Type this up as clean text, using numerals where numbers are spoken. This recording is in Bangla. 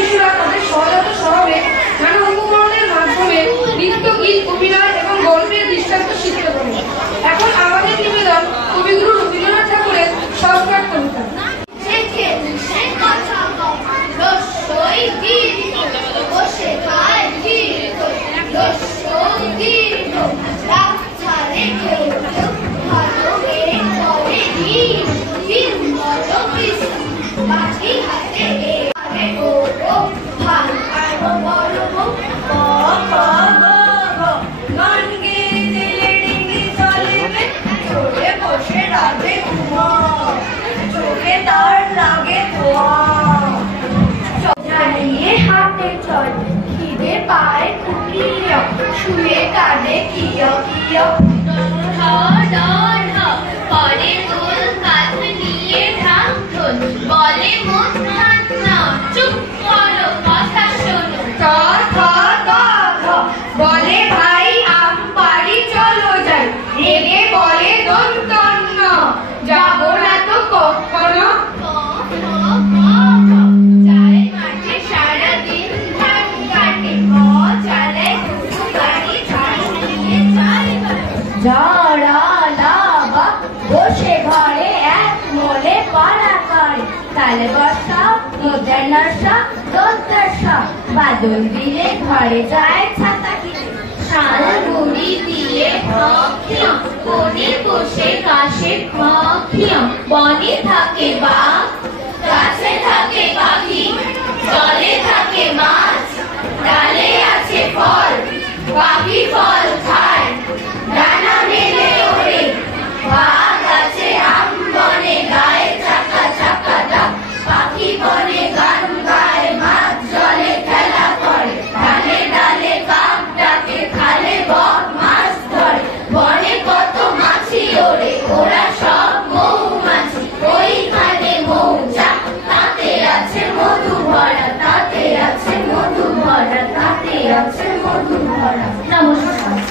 শিশুরা তাদের সহজাত স্বভাবে নানা উপকরণের মাধ্যমে নৃত্য, গীত, অভিনয় এবং গল্পের দৃষ্টান্ত শিখতে পারে। এখন আমাদের নিবেদন কবিগুরু রবীন্দ্রনাথ ঠাকুরের সহপাঠ কবিতা। খিদে পায় কুকিয় শুয়ে কাঁদে কিয় কিয় পরে গোল কাঁধ নিয়ে ঢাকঢোল বলে মুখ না চুপ করো কথা শোনো বলে ভাই আম পাড়ি চলো যাই, রেগে বলে দন্তন্য যাবো না তো কখনো। যায় মাঠে সারাদিন ধান কাটে চালায় দুটো গাড়ি নিয়ে যায় ঝড়ালাবা বসে ঘরে এক মোলে পাড়া করে তালে বর্ষা মোজার নশা দোদ্দশা বাদল দিলে ঘরে যায় ছাতা কিনে শাল মুড়ি দিয়ে খিয়া কোণে বসে কাশে খিয়া বনে থাকে বাঘ গাছে থাকে পাখি জলে থাকে মাছ ডালে আছে ফল পাখি ফল খায় ডানা মেলে ওড়ে বাঘ আছে আম বনে গায়ে চাকা চাকা ডাক পাখি বনে গান গায় মাছ জলে খেলা করে ডালে ডালে কাক ডাকে খালে বক মাছ ধরে বনে কত মাছি ওড়ে ওরা সব মৌমাছি ওইখানে মৌচাক তাতে আছে মধু ভরা তাতে আছে মধু ভরা তাতে আছে মধু ভরা। নমস্কার।